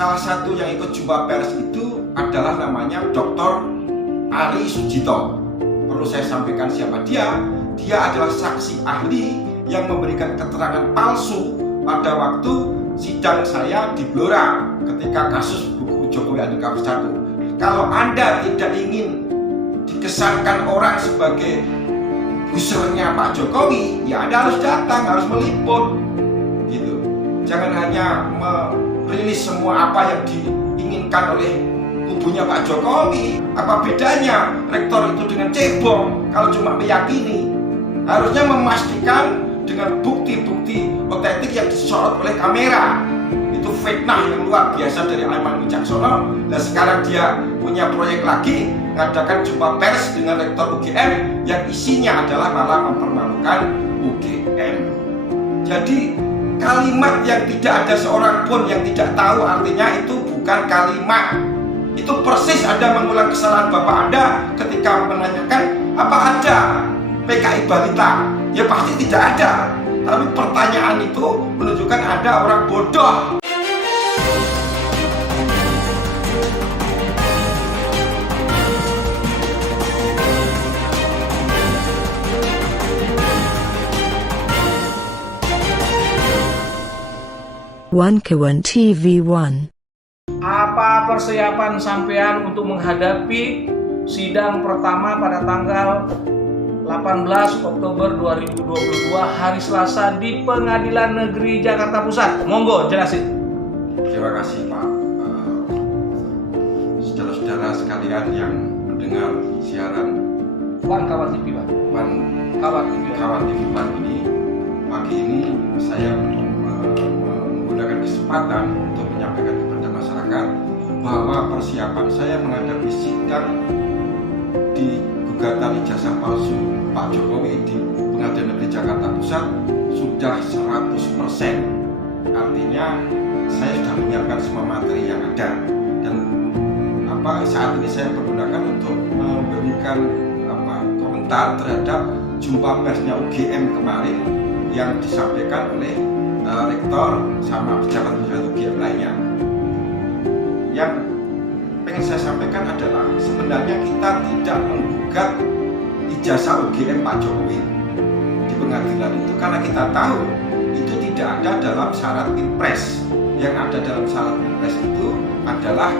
salah satu yang ikut jumpa pers itu adalah namanya Dr. Ari Sujito. Perlu saya sampaikan siapa dia. Dia adalah saksi ahli yang memberikan keterangan palsu pada waktu sidang saya di Blora ketika kasus buku Jokowi Andika Bersatu. Kalau Anda tidak ingin dikesankan orang sebagai busernya Pak Jokowi, ya Anda harus datang, harus meliput gitu. Jangan hanya merilis semua apa yang diinginkan oleh kubunya Pak Jokowi. Apa bedanya rektor itu dengan cebong kalau cuma meyakini? Harusnya memastikan dengan bukti-bukti otentik yang disorot oleh kamera. Itu fitnah yang luar biasa dari Aiman Wicaksono. Dan sekarang dia punya proyek lagi, mengadakan jumpa pers dengan rektor UGM yang isinya adalah malah mempermalukan UGM. Jadi kalimat yang tidak ada seorang pun yang tidak tahu artinya itu bukan kalimat. Itu persis Anda mengulang kesalahan Bapak Anda ketika menanyakan apa ada PKI Balita. Ya pasti tidak ada. Tapi pertanyaan itu menunjukkan ada orang bodoh. One TV One. Apa persiapan sampean untuk menghadapi sidang pertama pada tanggal 18 Oktober 2022 hari Selasa di Pengadilan Negeri Jakarta Pusat? Monggo jelasin. Terima kasih Pak. Saudara-saudara sekalian yang mendengar siaran Kawan TV Pak. Kawan TV Pak ini, pagi ini saya menggunakan kesempatan untuk menyampaikan kepada masyarakat bahwa persiapan saya menghadapi sidang di gugatan ijazah palsu Pak Jokowi di Pengadilan Negeri Jakarta Pusat sudah 100%. Artinya saya sudah menyiapkan semua materi yang ada dan saat ini saya pergunakan untuk memberikan komentar terhadap jumpa persnya UGM kemarin yang disampaikan oleh rektor sama pejabat-pejabat UGM lainnya. Yang pengen saya sampaikan adalah sebenarnya kita tidak menggugat ijazah UGM Pak Jokowi di pengadilan itu karena kita tahu itu tidak ada dalam syarat Pilpres. Yang ada dalam syarat Pilpres itu adalah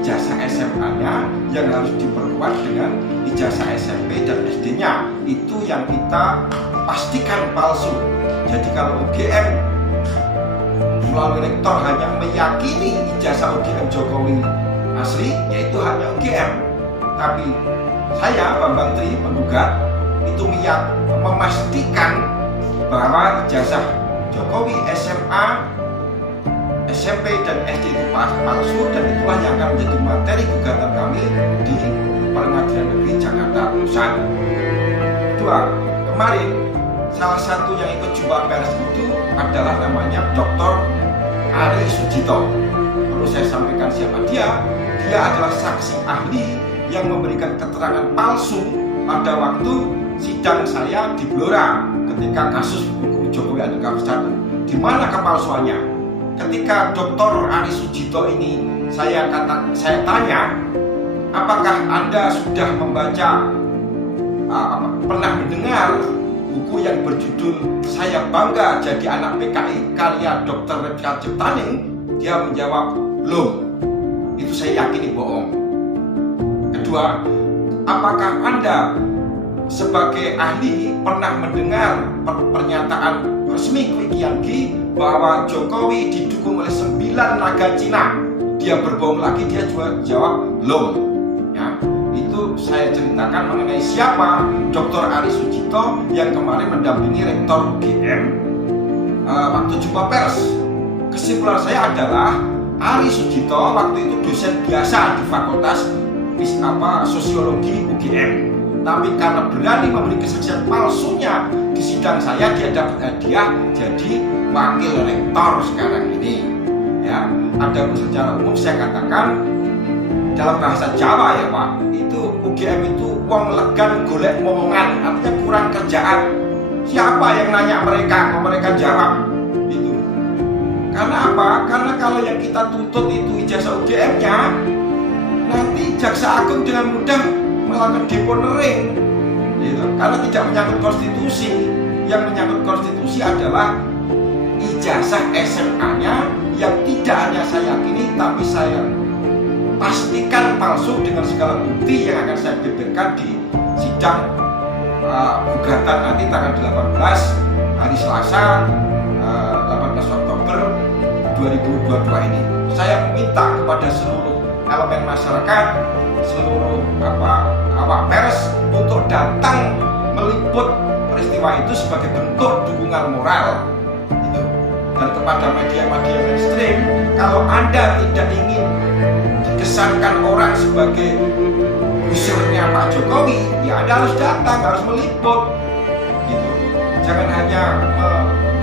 ijazah SMA-nya yang harus diperkuat dengan ijazah SMP dan SD-nya. Itu yang kita pastikan palsu. Jadi kalau UGM melalui rektor hanya meyakini ijazah UGM Jokowi asli, yaitu hanya UGM. Tapi saya, Bambang Tri, penggugat, itu memastikan bahwa ijazah Jokowi SMA, SMP, dan SD itu palsu, dan itulah yang akan menjadi materi gugatan kami di Pengadilan Negeri Jakarta Pusat. Kedua, kemarin salah satu yang ikut jumpa pers itu adalah namanya Dr. Ari Sujito. Perlu saya sampaikan siapa dia. Dia adalah saksi ahli yang memberikan keterangan palsu pada waktu sidang saya di Blora ketika kasus buku Jokowi Andika Bersatu. Di mana kepalsuannya? Ketika Dr. Ari Sujito ini saya tanya, apakah Anda sudah membaca pernah mendengar buku yang berjudul Saya Bangga Jadi Anak PKI karya Dr. Richard Jeptaning? Dia menjawab belum. Itu saya yakini bohong. Kedua, apakah Anda sebagai ahli pernah mendengar pernyataan resmi Kwi Kianggi bahwa Jokowi didukung oleh 9 naga Cina? Dia berbohong lagi, dia juga jawab belum. Ya, itu saya ceritakan mengenai siapa Dr. Ari Sujito yang kemarin mendampingi rektor UGM waktu jumpa pers. Kesimpulan saya adalah Ari Sujito waktu itu dosen biasa di Fakultas Sosiologi UGM. Tapi karena berani memberi kesaksian palsunya di sidang saya, dia dapat hadiah jadi wakil rektor sekarang ini. Ya, ada secara umum saya katakan dalam bahasa Jawa ya Pak, itu UGM itu wong legan golek momongan, artinya kurang kerjaan. Siapa yang nanya mereka, mau mereka jawab. Itu Karena apa? Karena kalau yang kita tuntut itu ijazah UGM-nya, nanti jaksa agung dengan mudah melakukan deponering, gitu. Karena tidak menyangkut konstitusi. Yang menyangkut konstitusi adalah ijazah SMA-nya yang tidak hanya saya yakini, tapi saya pastikan palsu dengan segala bukti yang akan saya beberkan di sidang gugatan nanti tanggal 18 hari Selasa 18 Oktober 2022 ini. Saya meminta kepada seluruh elemen masyarakat, seluruh awak pers untuk datang meliput peristiwa itu sebagai bentuk dukungan moral, gitu. Dan kepada media-media mainstream, kalau Anda tidak ingin dikesankan orang sebagai usernya Pak Jokowi, ya Anda harus datang, harus meliput, gitu. Jangan hanya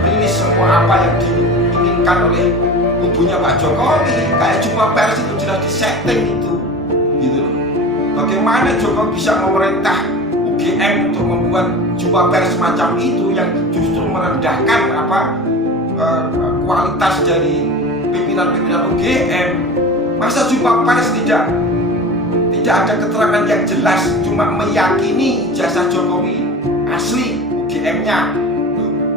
merilis semua apa yang diinginkan oleh kubunya Pak Jokowi, kayak jumpa pers itu jelas disetting itu, gitu. Bagaimana Jokowi bisa memerintah UGM untuk membuat jumpa pers semacam itu yang justru merendahkan kualitas dari pimpinan-pimpinan UGM? Masa jumpa pers tidak ada keterangan yang jelas, cuma meyakini ijazah Jokowi asli UGM-nya.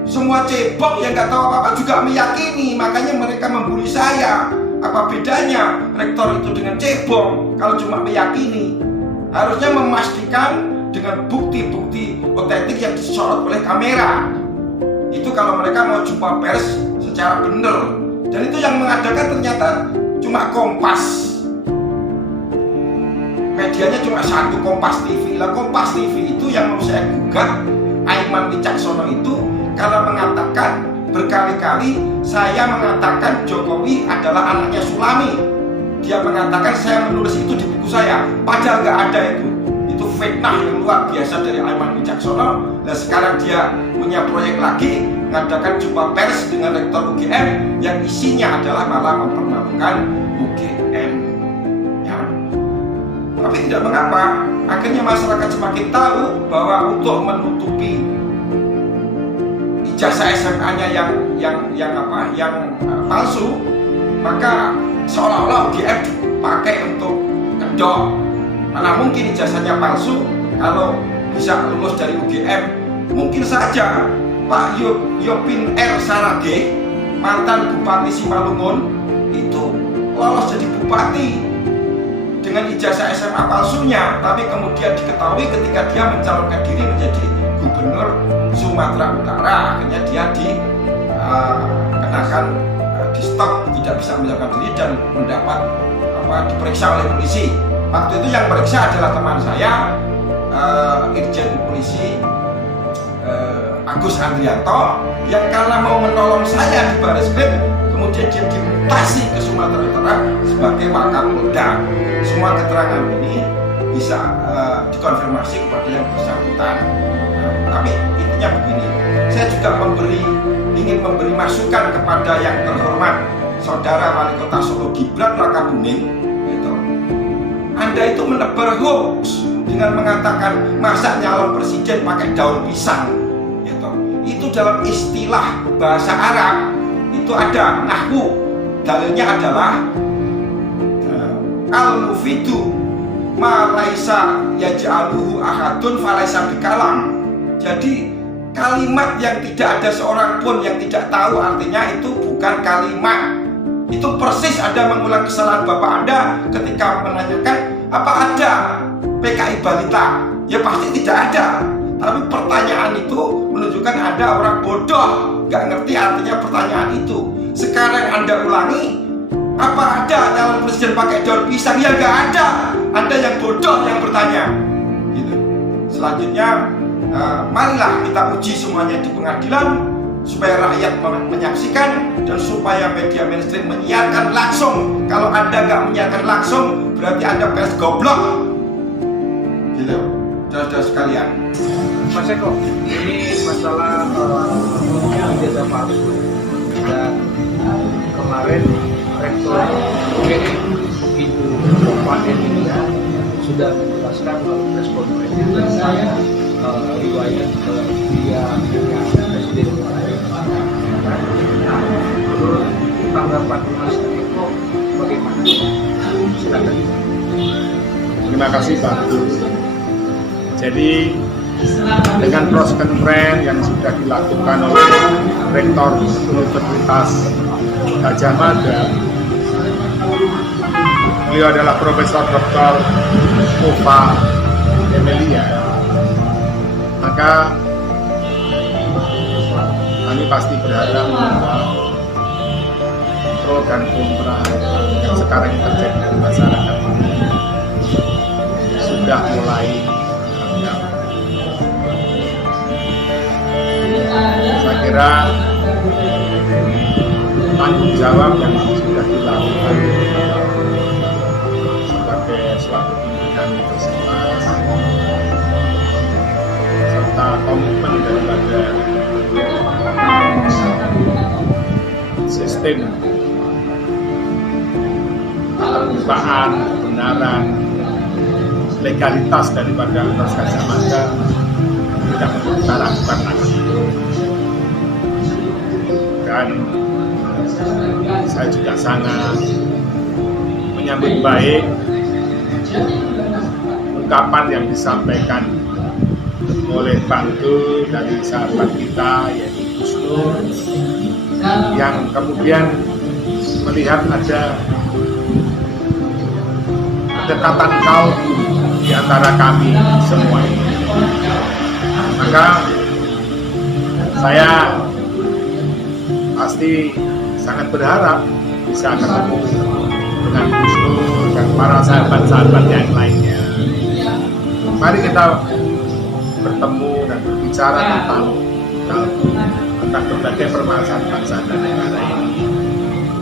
Semua cebong yang nggak tahu apa-apa juga meyakini, makanya mereka membuli saya. Apa bedanya rektor itu dengan cebong? Kalau cuma meyakini, harusnya memastikan dengan bukti-bukti otentik yang disorot oleh kamera. Itu kalau mereka mau jumpa pers secara benar. Dan itu yang mengadakan ternyata cuma Kompas. Medianya cuma satu, Kompas TV. Lah Kompas TV itu yang mau saya gugat, Aiman Wicaksono itu, karena mengatakan berkali-kali saya mengatakan Jokowi adalah anaknya Sulami. Dia mengatakan saya menulis itu di buku saya, padahal nggak ada itu. Itu fitnah yang luar biasa dari Aiman Wicaksono. Dan sekarang dia punya proyek lagi, mengadakan jumpa pers dengan rektor UGM yang isinya adalah malah mempermalukan UGM, ya. Tapi tidak mengapa, akhirnya masyarakat semakin tahu bahwa untuk menutupi ijazah SMA-nya yang palsu, maka seolah-olah UGM dipakai untuk kedok. Mana mungkin ijazahnya palsu kalau bisa lulus dari UGM? Mungkin saja Pak Yopin R. Sarage, mantan Bupati Simalungun, itu lolos jadi bupati dengan ijazah SMA palsunya, tapi kemudian diketahui ketika dia mencalonkan diri menjadi gubernur Sumatera Utara, akhirnya dia dikenakan di stop, tidak bisa mencalonkan diri dan mendapat diperiksa oleh polisi. Waktu itu yang periksa adalah teman saya, Irjen Polisi Agus Andrianto, yang karena mau menolong saya di Barreskrim, kemudian dia dimutasi ke Sumatera Utara sebagai Wakapolda. Semua keterangan ini bisa dikonfirmasi kepada yang bersangkutan. Tapi intinya begini, saya juga ingin memberi masukan kepada yang terhormat Saudara Wali Kota Solo Gibran Rakabuming, gitu. Anda itu menebar hoax dengan mengatakan masa nyalon presiden pakai daun pisang, gitu. Itu dalam istilah bahasa Arab itu ada nahwu, dalilnya adalah al-mufidu ma laisa yaj'aluhu ahadun falaisa bikalam. Jadi kalimat yang tidak ada seorang pun yang tidak tahu artinya itu bukan kalimat. Itu persis Anda mengulang kesalahan Bapak Anda ketika menanyakan apa ada PKI Balita. Ya pasti tidak ada. Tapi pertanyaan itu menunjukkan Anda orang bodoh, nggak ngerti artinya pertanyaan itu. Sekarang Anda ulangi, apa ada calon presiden pakai daun pisang? Ya nggak ada. Anda yang bodoh yang bertanya. Gitu. Selanjutnya, marilah kita uji semuanya di pengadilan supaya rakyat menyaksikan dan supaya media mainstream menyiarkan langsung. Kalau Anda nggak menyiarkan langsung, berarti Anda pers goblok. Gitu, saudara-saudara sekalian. Mas Eko, ini masalah ijazah palsu dan kemarin rektor UGM itu Pak ini sudah menjelaskan melalui press conference tentang riwayat dia dengan presiden menurut tanggapan Mas Eko bagaimana? Silakan. Terima kasih Pak Abdul. Jadi dengan press conference yang sudah dilakukan oleh Rektor Universitas Gadjah Mada, beliau adalah Profesor Dr. Ova Emilia, maka kami pasti berharap bahwa pro dan kontra yang sekarang terjadi di masyarakat ini sudah mulai meredah. Saya kira tanggung jawab yang sudah dilakukan sebagai suatu pimpinan universitas serta komitmen daripada sistem keterbukaan, kebenaran, legalitas daripada Universitas Gadjah Mada tidak perlu kita lakukan lagi. Dan saya juga sangat menyambut baik ungkapan yang disampaikan oleh Bangke dari sahabat kita yaitu Gus Nur, yang kemudian melihat ada kedekatan kaum di antara kami semua ini. Maka saya pasti sangat berharap bisa ketemu dengan Gus Nur dan para sahabat-sahabat yang lainnya. Mari kita bertemu dan berbicara tentang berbagai permasalahan bangsa dan negara ini,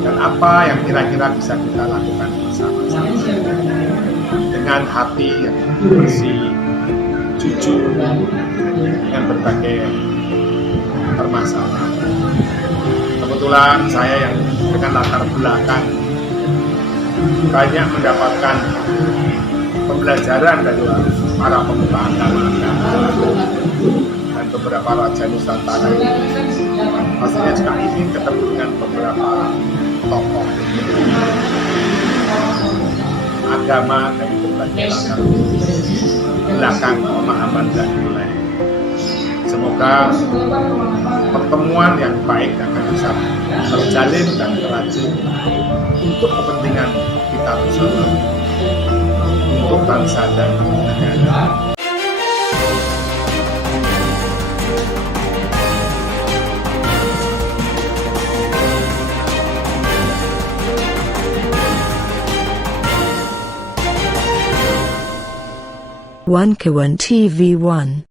dan apa yang kira-kira bisa kita lakukan bersama-sama dengan hati yang bersih, jujur dengan berbagai permasalahan. Kebetulan saya yang dengan latar belakang banyak mendapatkan pembelajaran dari para pemuka agama dan beberapa raja Nusantara ini. Pastinya juga ingin ketemu dengan beberapa tokoh agama dari berbagai latar belakang pemahaman dan nilai. Semoga pertemuan yang baik akan bisa terjalin dan terajin untuk kepentingan kita bersama, untuk bangsa dan negara. One K1 TV1